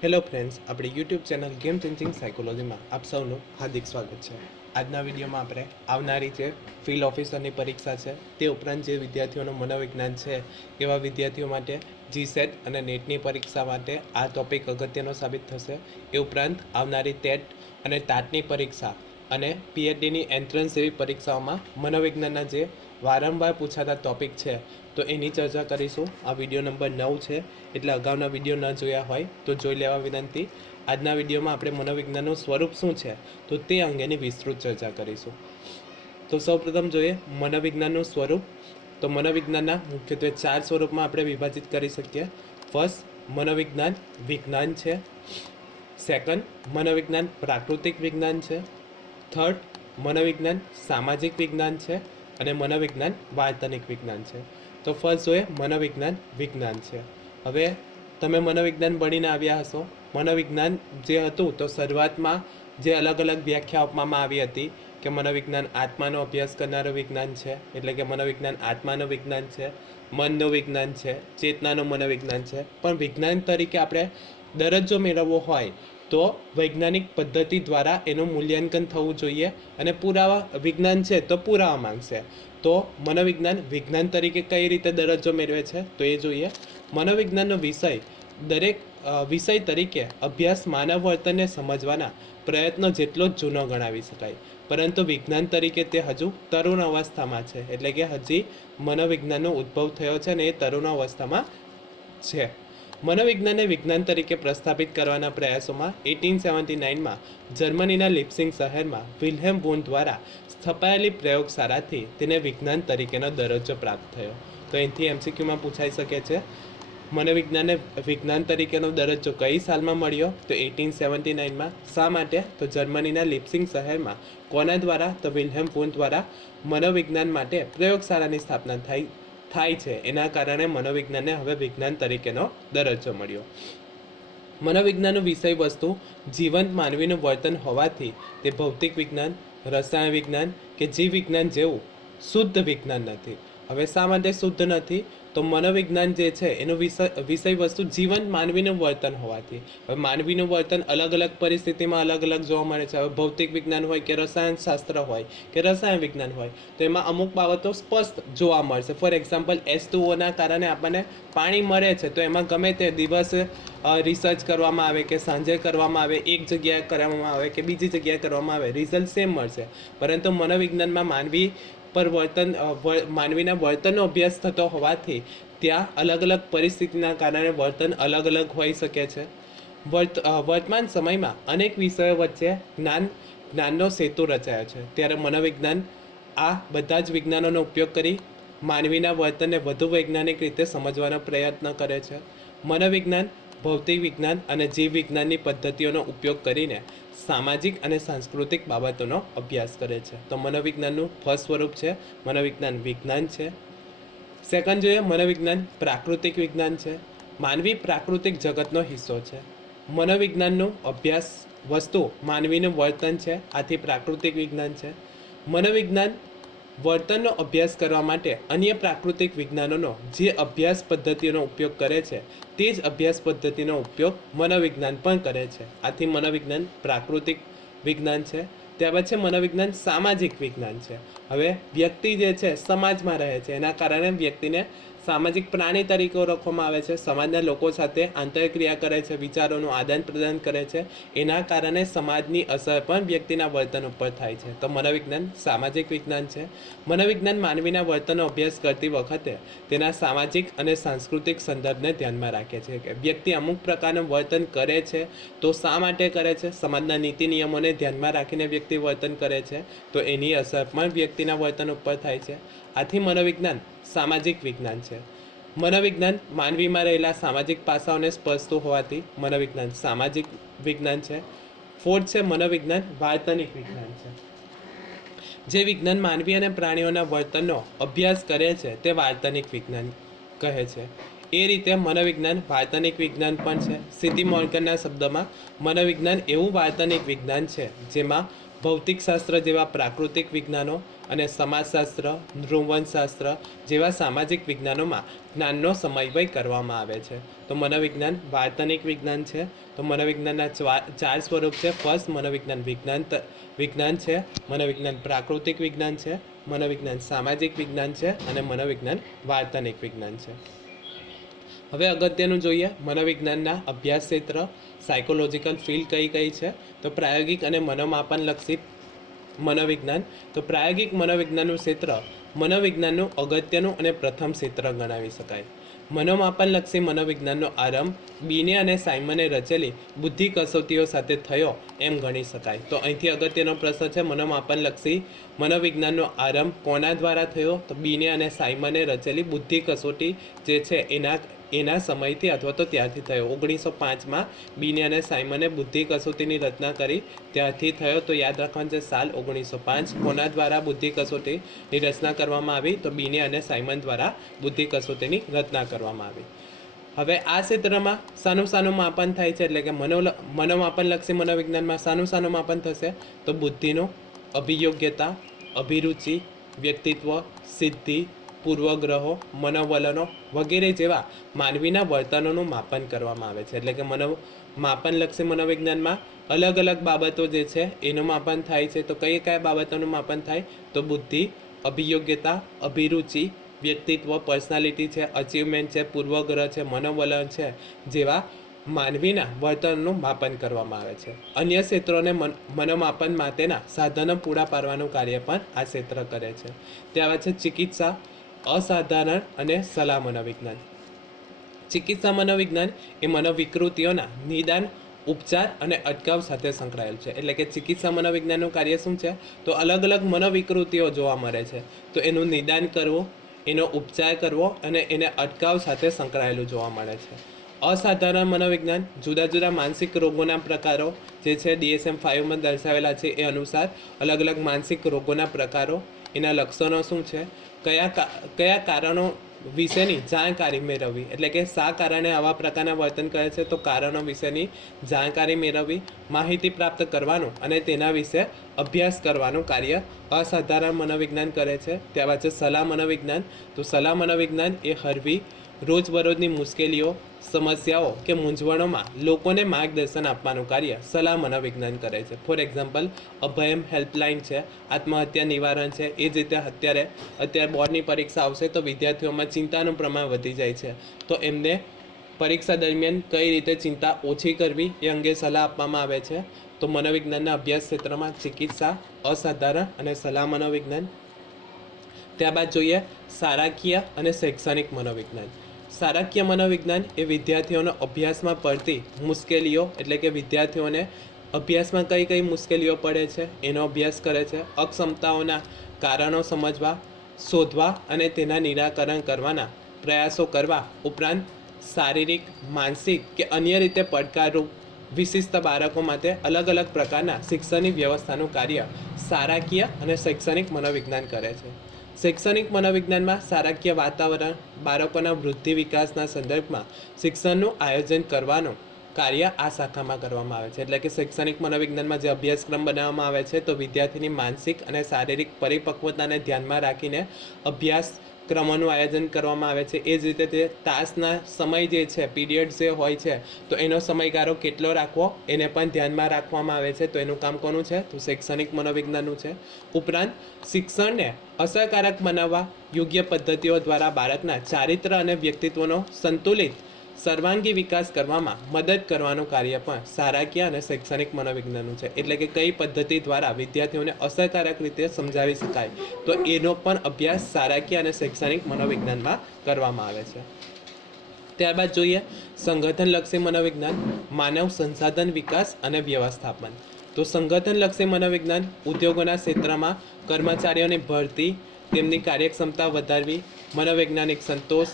Hello friends, આપણી YouTube channel game changing સાયકોલોજીમાં આપ સૌનું હાર્દિક સ્વાગત છે. આજના વિડીયોમાં આપણે આવનારી જે ફિલ્ડ ઓફિસરની પરીક્ષા છે તે ઉપરાંત જે વિદ્યાર્થીઓનું મનોવિજ્ઞાન છે એવા વિદ્યાર્થીઓ માટે જીસેટ અને નેટની પરીક્ષા માટે આ ટોપિક અગત્યનો સાબિત થશે. એ ઉપરાંત આવનારી ટેટ અને ટાટની પરીક્ષા અને પીએચડીની એન્ટ્રન્સ જેવી પરીક્ષાઓમાં મનોવિજ્ઞાનના જે વારંવાર પૂછાતા ટોપિક છે તો એની ચર્ચા કરીશું. આ વિડીયો નંબર 9 છે, એટલે અગાઉના વિડીયો ન જોયા હોય તો જોઈ લેવા વિનંતી. આજના વિડીયોમાં આપણે મનોવિજ્ઞાનનું સ્વરૂપ શું છે તો તે અંગેની વિસ્તૃત ચર્ચા કરીશું. તો સૌપ્રથમ જોઈએ મનોવિજ્ઞાનનું સ્વરૂપ. તો મનોવિજ્ઞાનના મુખ્યત્વે 4 સ્વરૂપમાં આપણે વિભાજિત કરી શકીએ. ફર્સ્ટ, મનોવિજ્ઞાન વિજ્ઞાન છે. સેકન્ડ, મનોવિજ્ઞાન પ્રાકૃતિક વિજ્ઞાન છે. થર્ડ, મનોવિજ્ઞાન સામાજિક વિજ્ઞાન છે. અને મનોવિજ્ઞાન વાર્તનિક વિજ્ઞાન છે. તો ફર્સ્ટ જોઈએ મનોવિજ્ઞાન વિજ્ઞાન છે. હવે તમે મનોવિજ્ઞાન ભણીને આવ્યા હશો. મનોવિજ્ઞાન જે હતું તો શરૂઆતમાં જે અલગ અલગ વ્યાખ્યા આપવામાં આવી હતી કે મનોવિજ્ઞાન આત્માનો અભ્યાસ કરનારું વિજ્ઞાન છે, એટલે કે મનોવિજ્ઞાન આત્માનું વિજ્ઞાન છે, મનનું વિજ્ઞાન છે, ચેતનાનું મનોવિજ્ઞાન છે. પણ વિજ્ઞાન તરીકે આપણે દરજ્જો મેળવવો હોય તો વૈજ્ઞાનિક પદ્ધતિ દ્વારા એનું મૂલ્યાંકન થવું જોઈએ અને પુરાવા વિજ્ઞાન છે તો પુરાવા માંગશે. તો મનોવિજ્ઞાન વિજ્ઞાન તરીકે કઈ રીતે દરજ્જો મેળવે છે તો એ જોઈએ. મનોવિજ્ઞાનનો વિષય દરેક વિષય તરીકે અભ્યાસ માનવ વર્તનને સમજવાના પ્રયત્નો જેટલો જ જૂનો ગણાવી શકાય, પરંતુ વિજ્ઞાન તરીકે તે હજુ તરુણ અવસ્થામાં છે. એટલે કે હજી મનોવિજ્ઞાનનો ઉદ્ભવ થયો છે અને એ તરુણ અવસ્થામાં છે. મનોવિજ્ઞાનને વિજ્ઞાન તરીકે પ્રસ્થાપિત કરવાના પ્રયાસોમાં 1879માં જર્મનીના લિપ્સિંગ શહેરમાં વિલ્હેમ વૂન દ્વારા સ્થપાયેલી પ્રયોગશાળાથી તેને વિજ્ઞાન તરીકેનો દરજ્જો પ્રાપ્ત થયો. તો એનાથી એમસીક્યુમાં પૂછાઈ શકે છે મનોવિજ્ઞાનને વિજ્ઞાન તરીકેનો દરજ્જો કઈ સાલમાં મળ્યો તો 1879માં. શા માટે તો જર્મનીના લિપ્સિંગ શહેરમાં કોના દ્વારા તો વિલ્હેમ વૂન દ્વારા મનોવિજ્ઞાન માટે પ્રયોગશાળાની સ્થાપના થાય છે. એના કારણે મનોવિજ્ઞાનને હવે વિજ્ઞાન તરીકેનો દરજ્જો મળ્યો. મનોવિજ્ઞાનનું વિષય વસ્તુ જીવંત માનવીનું વર્તન હોવાથી તે ભૌતિક વિજ્ઞાન, રસાયણ વિજ્ઞાન કે જીવ વિજ્ઞાન જેવું શુદ્ધ વિજ્ઞાન નથી. હવે શા માટે શુદ્ધ નથી તો મનોવિજ્ઞાન જે છે એનું વિષય વસ્તુ જીવંત માનવીનું વર્તન હોવાથી. હવે માનવીનું વર્તન અલગ અલગ પરિસ્થિતિમાં અલગ અલગ જોવા મળે છે. હવે ભૌતિક વિજ્ઞાન હોય કે રસાયણ શાસ્ત્ર હોય કે રસાયણ વિજ્ઞાન હોય તો એમાં અમુક બાબતો સ્પષ્ટ જોવા મળશે. ફોર એક્ઝામ્પલ H2Oના કારણે આપણને પાણી મળે છે તો એમાં ગમે તે દિવસે રિસર્ચ કરવામાં આવે કે સાંજે કરવામાં આવે, એક જગ્યાએ કરવામાં આવે કે બીજી જગ્યાએ કરવામાં આવે, રિઝલ્ટ સેમ મળશે. પરંતુ મનોવિજ્ઞાનમાં માનવીના વર્તનનો અભ્યાસ થતો હોવાથી ત્યાં અલગ અલગ પરિસ્થિતિના કારણે વર્તન અલગ અલગ હોઈ શકે છે. વર્તમાન સમયમાં અનેક વિષયો વચ્ચે જ્ઞાનનો સેતુ રચાયો છે. ત્યારે મનોવિજ્ઞાન આ બધા જ વિજ્ઞાનોનો ઉપયોગ કરી માનવીના વર્તનને વધુ વૈજ્ઞાનિક રીતે સમજવાનો પ્રયત્ન કરે છે. મનોવિજ્ઞાન ભૌતિક વિજ્ઞાન અને જીવ વિજ્ઞાનની પદ્ધતિઓનો ઉપયોગ કરીને સામાજિક અને સાંસ્કૃતિક બાબતોનો અભ્યાસ કરે છે. તો મનોવિજ્ઞાનનું ફર્સ્ટ સ્વરૂપ છે મનોવિજ્ઞાન વિજ્ઞાન છે. સેકન્ડ જોઈએ મનોવિજ્ઞાન પ્રાકૃતિક વિજ્ઞાન છે. માનવી પ્રાકૃતિક જગતનો હિસ્સો છે. મનોવિજ્ઞાનનો અભ્યાસ વસ્તુ માનવીનું વર્તન છે, આથી પ્રાકૃતિક વિજ્ઞાન છે. મનોવિજ્ઞાન વર્તનનો અભ્યાસ કરવા માટે અન્ય પ્રાકૃતિક વિજ્ઞાનોનો જે અભ્યાસ પદ્ધતિઓનો ઉપયોગ કરે છે તે જ અભ્યાસ પદ્ધતિનો ઉપયોગ મનોવિજ્ઞાન પણ કરે છે. આથી મનોવિજ્ઞાન પ્રાકૃતિક વિજ્ઞાન છે. ત્યાર પછી મનોવિજ્ઞાન સામાજિક વિજ્ઞાન છે. હવે વ્યક્તિ જે છે સમાજમાં રહે છે, એના કારણે વ્યક્તિને સામાજિક પ્રાણી તરીકે ઓળખવામાં આવે છે. સમાજના લોકો સાથે આંતરક્રિયા કરે છે, વિચારોનું આદાન પ્રદાન કરે છે. એના કારણે સમાજની અસર પણ વ્યક્તિના વર્તન ઉપર થાય છે. તો મનોવિજ્ઞાન સામાજિક વિજ્ઞાન છે. મનોવિજ્ઞાન માનવીના વર્તનનો અભ્યાસ કરતી વખતે તેના સામાજિક અને સાંસ્કૃતિક સંદર્ભને ધ્યાનમાં રાખે છે કે વ્યક્તિ અમુક પ્રકારનું વર્તન કરે છે તો શા માટે કરે છે, સમાજના નીતિ નિયમોને ધ્યાનમાં રાખીને વ્યક્તિ વર્તન કરે છે તો એની અસર પણ વ્યક્તિના વર્તન ઉપર થાય છે. આથી મનોવિજ્ઞાન સામાજિક વિજ્ઞાન છે. મનોવિજ્ઞાન માનવીમાં રહેલા સામાજિક પાસાઓને સ્પર્શતું હોવાથી મનોવિજ્ઞાન સામાજિક વિજ્ઞાન છે. ફોર્થ છે મનોવિજ્ઞાન વાર્તનિક વિજ્ઞાન છે. જે વિજ્ઞાન માનવી અને પ્રાણીઓના વર્તનનો અભ્યાસ કરે છે તે વાર્તનિક વિજ્ઞાન કહે છે. એ રીતે મનોવિજ્ઞાન વાર્તનિક વિજ્ઞાન પણ છે. સીધી મોર્ગનના શબ્દમાં મનોવિજ્ઞાન એવું વાર્તનિક વિજ્ઞાન છે જેમાં ભૌતિકશાસ્ત્ર જેવા પ્રાકૃતિક વિજ્ઞાનો અને સમાજશાસ્ત્ર, નૃવંશશાસ્ત્ર જેવા સામાજિક વિજ્ઞાનોમાં જ્ઞાનનો સમન્વય કરવામાં આવે છે. તો મનોવિજ્ઞાન વાર્તનિક વિજ્ઞાન છે. તો મનોવિજ્ઞાનના ચાર સ્વરૂપ છે. ફર્સ્ટ મનોવિજ્ઞાન વિજ્ઞાન છે, મનોવિજ્ઞાન પ્રાકૃતિક વિજ્ઞાન છે, મનોવિજ્ઞાન સામાજિક વિજ્ઞાન છે અને મનોવિજ્ઞાન વાર્તનિક વિજ્ઞાન છે. હવે અગત્યનું જોઈએ મનોવિજ્ઞાનના અભ્યાસ ક્ષેત્ર, સાયકોલોજીકલ ફિલ્ડ કઈ કઈ છે. તો પ્રાયોગિક અને મનોમાપનલક્ષી મનોવિજ્ઞાન. તો પ્રાયોગિક મનોવિજ્ઞાનનું ક્ષેત્ર મનોવિજ્ઞાનનું અગત્યનું અને પ્રથમ ક્ષેત્ર ગણાવી શકાય. મનોમાપનલક્ષી મનોવિજ્ઞાનનો આરંભ બીને અને સાયમને રચેલી બુદ્ધિ કસોટીઓ સાથે થયો એમ ગણી શકાય. તો અહીંથી અગત્યનો પ્રશ્ન છે, મનોમાપનલક્ષી મનોવિજ્ઞાનનો આરંભ કોના દ્વારા થયો? તો બીને અને સાયમને રચેલી બુદ્ધિ કસોટી જે છે એના સમયથી અથવા તો ત્યારથી થયો. 1905માં બીને અને સાયમને બુદ્ધિ કસોટીની રચના કરી, ત્યારથી થયો. તો યાદ રાખવાનું છે સાલ 1905. કોના દ્વારા બુદ્ધિ કસોટીની રચના કરવામાં આવી? તો બીને અને સાયમન દ્વારા બુદ્ધિ કસોટીની રચના કરવામાં આવી. હવે આ ક્ષેત્રમાં શાનું માપન થાય છે, એટલે કે મનોમાપનલક્ષી મનોવિજ્ઞાનમાં શાનું માપન થશે? તો બુદ્ધિનું, અભિયોગ્યતા, અભિરુચિ, વ્યક્તિત્વ, સિદ્ધિ, પૂર્વગ્રહો, મનોવલનો વગેરે જેવા માનવીના વર્તનોનું માપન કરવામાં આવે છે. એટલે કે માપનલક્ષી મનોવિજ્ઞાનમાં અલગ અલગ બાબતો જે છે એનું માપન થાય છે. તો કયા બાબતોનું માપન થાય? તો બુદ્ધિ, અભિયોગ્યતા, અભિરુચિ, વ્યક્તિત્વ, પર્સનાલિટી છે, અચીવમેન્ટ છે, પૂર્વગ્રહ છે, મનોવલણ છે જેવા માનવીના વર્તનનું માપન કરવામાં આવે છે. અન્ય ક્ષેત્રોને મનોમાપન માટેના સાધનો પૂરા પાડવાનું કાર્ય પણ આ ક્ષેત્ર કરે છે. ત્યારબાદ છે ચિકિત્સા, અસાધારણ અને સલાહ મનોવિજ્ઞાન. ચિકિત્સા મનોવિજ્ઞાન એ મનોવિકૃતિઓના નિદાન, ઉપચાર અને અટકાવ સાથે સંકળાયેલ છે. એટલે કે ચિકિત્સા મનોવિજ્ઞાનનું કાર્ય શું છે? તો અલગ અલગ મનોવિકૃતિઓ જોવા મળે છે, તો એનું નિદાન કરવું, એનો ઉપચાર કરવો અને એને અટકાવ સાથે સંકળાયેલું જોવા મળે છે. અસાધારણ મનોવિજ્ઞાન જુદા જુદા માનસિક રોગોના પ્રકારો જે છે DSM-5માં દર્શાવેલા છે એ અનુસાર અલગ અલગ માનસિક રોગોના પ્રકારો, એના લક્ષણો શું છે, કયા કારણો વિશેની જાણકારી મેળવવી, એટલે કે શા કારણે આવા પ્રકારના વર્તન કરે છે તો કારણો વિશેની જાણકારી મેળવવી, માહિતી પ્રાપ્ત કરવાનું અને તેના વિશે અભ્યાસ કરવાનું કાર્ય અસાધારણ મનોવિજ્ઞાન કરે છે. ત્યારબાદ છે સલાહ મનોવિજ્ઞાન. તો સલાહ મનોવિજ્ઞાન એ હળવી રોજબરોજની મુશ્કેલીઓ, સમસ્યાઓ કે મૂંઝવણોમાં લોકોને માર્ગદર્શન આપવાનું કાર્ય સલાહ મનોવિજ્ઞાન કરે છે. ફોર એક્ઝામ્પલ અભયમ હેલ્પલાઇન છે, આત્મહત્યા નિવારણ છે. એ જ રીતે અત્યારે બોર્ડની પરીક્ષા આવશે તો વિદ્યાર્થીઓમાં ચિંતાનું પ્રમાણ વધી જાય છે, તો એમને પરીક્ષા દરમિયાન કઈ રીતે ચિંતા ઓછી કરવી એ અંગે સલાહ આપવામાં આવે છે. તો મનોવિજ્ઞાનના અભ્યાસ ક્ષેત્રમાં ચિકિત્સા, અસાધારણ અને સલાહ મનોવિજ્ઞાન. ત્યારબાદ જોઈએ શાળાકીય અને શૈક્ષણિક મનોવિજ્ઞાન. શાળાકીય મનોવિજ્ઞાન એ વિદ્યાર્થીઓનો અભ્યાસમાં પડતી મુશ્કેલીઓ, એટલે કે વિદ્યાર્થીઓને અભ્યાસમાં કઈ મુશ્કેલીઓ પડે છે એનો અભ્યાસ કરે છે. અક્ષમતાઓના કારણો સમજવા, શોધવા અને તેના નિરાકરણ કરવાના પ્રયાસો કરવા ઉપરાંત શારીરિક, માનસિક કે અન્ય રીતે પડકારરૂપ વિશિષ્ટ બાળકો માટે અલગ અલગ પ્રકારના શિક્ષણની વ્યવસ્થાનું કાર્ય શાળાકીય અને શૈક્ષણિક મનોવિજ્ઞાન કરે છે. શૈક્ષણિક મનોવિજ્ઞાનમાં શાળાકીય વાતાવરણ, બાળકોના વૃદ્ધિ વિકાસના સંદર્ભમાં શિક્ષણનું આયોજન કરવાનું કાર્ય આ શાખામાં કરવામાં આવે છે. એટલે કે શૈક્ષણિક મનોવિજ્ઞાનમાં જે અભ્યાસક્રમ બનાવવામાં આવે છે તો વિદ્યાર્થીની માનસિક અને શારીરિક પરિપક્વતાને ધ્યાનમાં રાખીને અભ્યાસક્રમોનું આયોજન કરવામાં આવે છે. એ જ રીતે તે તાસના સમય જે છે, પીરિયડ જે હોય છે તો એનો સમયગાળો કેટલો રાખવો એને પણ ધ્યાનમાં રાખવામાં આવે છે. તો એનું કામ કોનું છે? તો શૈક્ષણિક મનોવિજ્ઞાનનું છે. ઉપરાંત શિક્ષણને અસરકારક બનાવવા યોગ્ય પદ્ધતિઓ દ્વારા બાળકના ચારિત્ર અને વ્યક્તિત્વનો સંતુલિત સર્વાંગી વિકાસ કરવામાં મદદ કરવાનું કાર્ય પણ શાળાકીય અને શૈક્ષણિક મનોવિજ્ઞાનનું છે. એટલે કે કઈ પદ્ધતિ દ્વારા વિદ્યાર્થીઓને અસરકારક રીતે સમજાવી શકાય તો એનો પણ અભ્યાસ શાળાકીય અને શૈક્ષણિક મનોવિજ્ઞાનમાં કરવામાં આવે છે. ત્યારબાદ જોઈએ સંગઠનલક્ષી મનોવિજ્ઞાન, માનવ સંસાધન વિકાસ અને વ્યવસ્થાપન. તો સંગઠનલક્ષી મનોવિજ્ઞાન ઉદ્યોગોના ક્ષેત્રમાં કર્મચારીઓની ભરતી, તેમની કાર્યક્ષમતા વધારવી, મનોવૈજ્ઞાનિક સંતોષ,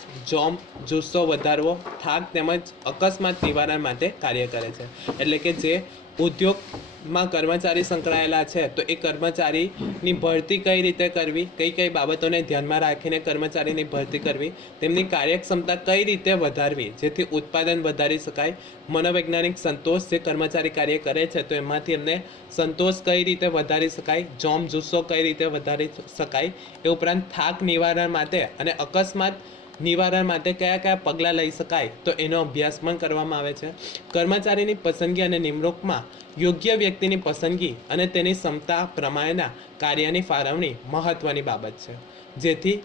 જુસ્સો વધારવો, થાક તેમજ અકસ્માત નિવારણ માટે કાર્ય કરે છે. એટલે કે જે ઉદ્યોગમાં કર્મચારી સંકળાયેલા છે તો એ કર્મચારીની ભરતી કઈ રીતે કરવી, કઈ કઈ બાબતોને ધ્યાનમાં રાખીને કર્મચારીની ભરતી કરવી, તેમની કાર્યક્ષમતા કઈ રીતે વધારવી જેથી ઉત્પાદન વધારી શકાય, મનોવૈજ્ઞાનિક સંતોષ જે કર્મચારી કાર્ય કરે છે તો એમાંથી એમને સંતોષ કઈ રીતે વધારી શકાય, જોમ જુસ્સો કઈ રીતે વધારી શકાય, એ ઉપરાંત થાક નિવારણ માટે અને અકસ્માત નિવારણ માટે કયા કયા પગલાં લઈ શકાય તો એનો અભ્યાસ પણ કરવામાં આવે છે. કર્મચારીની પસંદગી અને નિમણૂકમાં યોગ્ય વ્યક્તિની પસંદગી અને તેની ક્ષમતા પ્રમાણેના કાર્યની ફાળવણી મહત્ત્વની બાબત છે, જેથી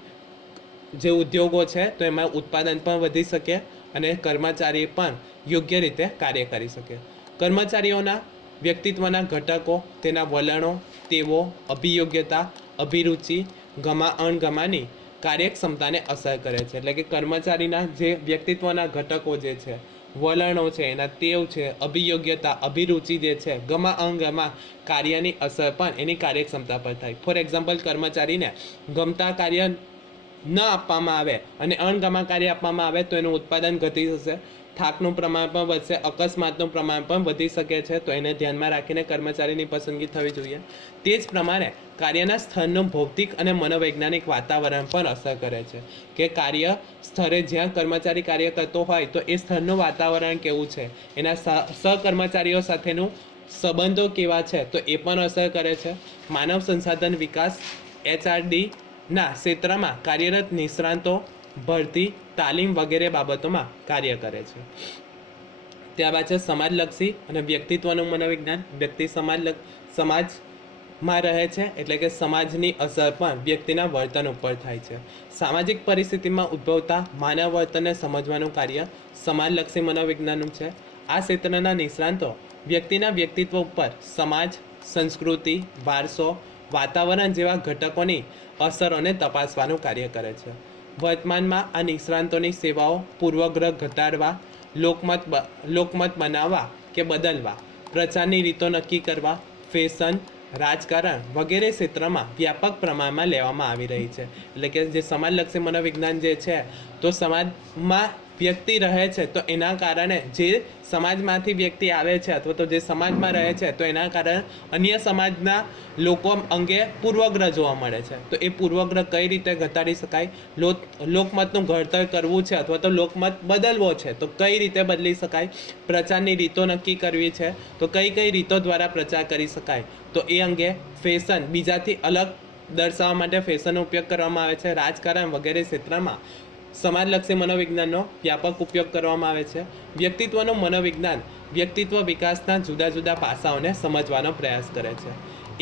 જે ઉદ્યોગો છે તો એમાં ઉત્પાદન પણ વધી શકે અને કર્મચારી પણ યોગ્ય રીતે કાર્ય કરી શકે. કર્મચારીઓના વ્યક્તિત્વના ઘટકો, તેના વલણો, તેઓ અભિયોગ્યતા, અભિરુચિ, અણગમાની કાર્યક્ષમતાને અસર કરે છે. એટલે કે કર્મચારીના જે વ્યક્તિત્વના ઘટકો જે છે, વલણો છે, એના ટેવ છે, અભિયોગ્યતા, અભિરુચિ જે છે, અણગમા કાર્યની અસર પણ એની કાર્યક્ષમતા પર થાય. ફોર એક્ઝામ્પલ, કર્મચારીને ગમતા કાર્ય ન આપવામાં આવે અને અણગમા કાર્ય આપવામાં આવે તો એનું ઉત્પાદન ઘટી જશે, થાકનું પ્રમાણ પણ વધશે, અકસ્માતનું પ્રમાણ પણ વધી શકે છે. તો એને ધ્યાનમાં રાખીને કર્મચારીની પસંદગી થવી જોઈએ. તે જ પ્રમાણે કાર્યના સ્થળનું ભૌતિક અને મનોવૈજ્ઞાનિક વાતાવરણ પણ અસર કરે છે કે કાર્ય સ્થળે જ્યાં કર્મચારી કાર્ય કરતો હોય તો એ સ્થળનું વાતાવરણ કેવું છે, એના સહકર્મચારીઓ સાથેનું સંબંધો કેવા છે તો એ પણ અસર કરે છે. માનવ સંસાધન વિકાસ HRD ના ક્ષેત્રમાં કાર્યરત નિષ્ણાતો ભરતી, તાલીમ વગેરે બાબતોમાં કાર્ય કરે છે. ત્યારબાદ છે સમાજલક્ષી અને વ્યક્તિત્વનું મનોવિજ્ઞાન. વ્યક્તિ સમાજમાં રહે છે એટલે કે સમાજની અસર પણ વ્યક્તિના વર્તન ઉપર થાય છે. સામાજિક પરિસ્થિતિમાં ઉદ્ભવતા માનવ વર્તનને સમજવાનું કાર્ય સમાજલક્ષી મનોવિજ્ઞાનનું છે. આ ક્ષેત્રના નિષ્ણાતો વ્યક્તિના વ્યક્તિત્વ ઉપર સમાજ, સંસ્કૃતિ, વારસો, વાતાવરણ જેવા ઘટકોની અસરોને તપાસવાનું કાર્ય કરે છે. વર્તમાનમાં આ નિષ્ણાતોની સેવાઓ પૂર્વગ્રહ ઘટાડવા, લોકમત બનાવવા કે બદલવા, પ્રચારની રીતો નક્કી કરવા, ફેશન, રાજકારણ વગેરે ક્ષેત્રમાં વ્યાપક પ્રમાણમાં લેવામાં આવી રહી છે. એટલે કે જે સમાજલક્ષી મનોવિજ્ઞાન જે છે તો સમાજમાં વ્યક્તિ રહે છે તો એના કારણે જે સમાજમાંથી વ્યક્તિ આવે છે અથવા તો જે સમાજમાં રહે છે તો એના કારણે અન્ય સમાજના લોકો અંગે પૂર્વગ્રહ જોવા મળે છે. તો એ પૂર્વગ્રહ કઈ રીતે ઘટાડી શકાય, લોકમતનું ઘડતર કરવું છે અથવા તો લોકમત બદલવો છે તો કઈ રીતે બદલી શકાય, પ્રચારની રીતો નક્કી કરવી છે તો કઈ કઈ રીતો દ્વારા પ્રચાર કરી શકાય, તો એ અંગે ફેશન, બીજાથી અલગ દર્શાવવા માટે ફેશનનો ઉપયોગ કરવામાં આવે છે. રાજકારણ વગેરે ક્ષેત્રમાં સમાજલક્ષી મનોવિજ્ઞાનનો વ્યાપક ઉપયોગ કરવામાં આવે છે. વ્યક્તિત્વનું મનોવિજ્ઞાન વ્યક્તિત્વ વિકાસના જુદા જુદા પાસાઓને સમજવાનો પ્રયાસ કરે છે.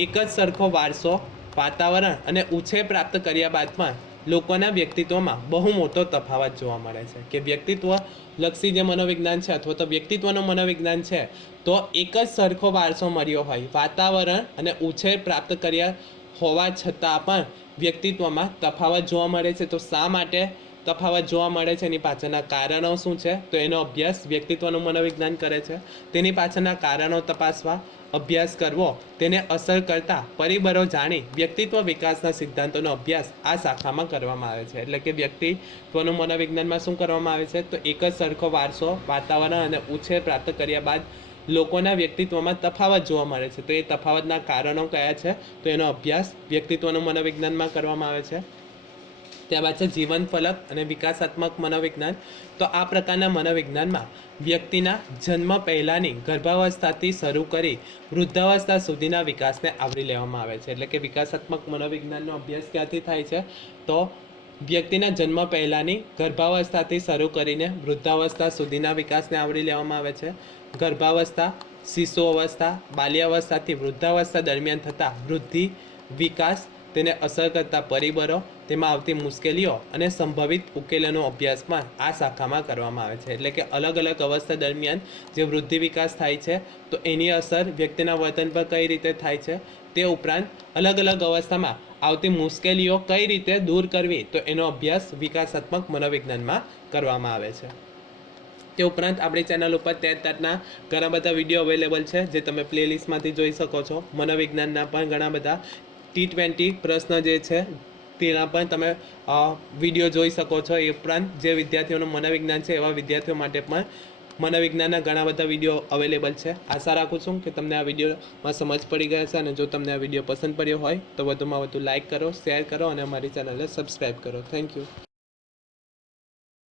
એક જ સરખો વારસો, વાતાવરણ અને ઉછેર પ્રાપ્ત કર્યા બાદ પણ લોકોના વ્યક્તિત્વમાં બહુ મોટો તફાવત જોવા મળે છે. કે વ્યક્તિત્વ લક્ષી જે મનોવિજ્ઞાન છે અથવા તો વ્યક્તિત્વનું મનોવિજ્ઞાન છે તો એક જ સરખો વારસો મળ્યો હોય, વાતાવરણ અને ઉછેર પ્રાપ્ત કર્યા હોવા છતાં પણ વ્યક્તિત્વમાં તફાવત જોવા મળે છે. તો શા માટે તફાવત જોવા મળે છે, એની પાછળના કારણો શું છે તો એનો અભ્યાસ વ્યક્તિત્વનું મનોવિજ્ઞાન કરે છે. તેની પાછળના કારણો તપાસવા, અભ્યાસ કરવો, તેને અસર કરતા પરિબળો જાણી વ્યક્તિત્વ વિકાસના સિદ્ધાંતોનો અભ્યાસ આ શાખામાં કરવામાં આવે છે. એટલે કે વ્યક્તિત્વનું મનોવિજ્ઞાનમાં શું કરવામાં આવે છે તો એક જ સરખો વારસો, વાતાવરણ અને ઉછેર પ્રાપ્ત કર્યા બાદ લોકોના વ્યક્તિત્વમાં તફાવત જોવા મળે છે. તો એ તફાવતના કારણો કયા છે તો એનો અભ્યાસ વ્યક્તિત્વનું મનોવિજ્ઞાનમાં કરવામાં આવે છે. ત્યારબાદ છે જીવન ફલક અને વિકાસાત્મક મનોવિજ્ઞાન. તો આ પ્રકારના મનોવિજ્ઞાનમાં વ્યક્તિના જન્મ પહેલાંની ગર્ભાવસ્થાથી શરૂ કરી વૃદ્ધાવસ્થા સુધીના વિકાસને આવરી લેવામાં આવે છે. એટલે કે વિકાસાત્મક મનોવિજ્ઞાનનો અભ્યાસ ક્યાંથી થાય છે તો વ્યક્તિના જન્મ પહેલાંની ગર્ભાવસ્થાથી શરૂ કરીને વૃદ્ધાવસ્થા સુધીના વિકાસને આવરી લેવામાં આવે છે. ગર્ભાવસ્થા, શિશુ અવસ્થા, બાલ્યાવસ્થાથી વૃદ્ધાવસ્થા દરમિયાન થતા વૃદ્ધિ, વિકાસ, તેને અસર કરતા પરિબળો, તેમાં આવતી મુશ્કેલીઓ અને સંભવિત ઉકેલોનો અભ્યાસ પણ આ શાખામાં કરવામાં આવે છે. એટલે કે અલગ અલગ અવસ્થા દરમિયાન જે વૃદ્ધિ વિકાસ થાય છે તો એની અસર વ્યક્તિના વર્તન પર કઈ રીતે થાય છે, તે ઉપરાંત અલગ અલગ અવસ્થામાં આવતી મુશ્કેલીઓ કઈ રીતે દૂર કરવી તો એનો અભ્યાસ વિકાસાત્મક મનોવિજ્ઞાનમાં કરવામાં આવે છે. તે ઉપરાંત આપણી ચેનલ ઉપર ટેટના ઘણા બધા વિડીયો અવેલેબલ છે જે તમે પ્લેલિસ્ટમાંથી જોઈ શકો છો. મનોવિજ્ઞાનના પણ ઘણા બધા T20 પ્રશ્ન જે છે તેના પણ તમે વિડીયો જોઈ શકો છો. એ ઉપરાંત જે વિદ્યાર્થીઓનું મનોવિજ્ઞાન છે એવા વિદ્યાર્થીઓ માટે પણ મનોવિજ્ઞાનના ઘણા બધા વિડીયો અવેલેબલ છે. આશા રાખું છું કે તમને આ વિડીયોમાં સમજ પડી ગયા છે, અને જો તમને આ વિડીયો પસંદ પડ્યો હોય તો વધુમાં વધુ લાઇક કરો, શેર કરો અને અમારી ચેનલને સબસ્ક્રાઈબ કરો. Thank you.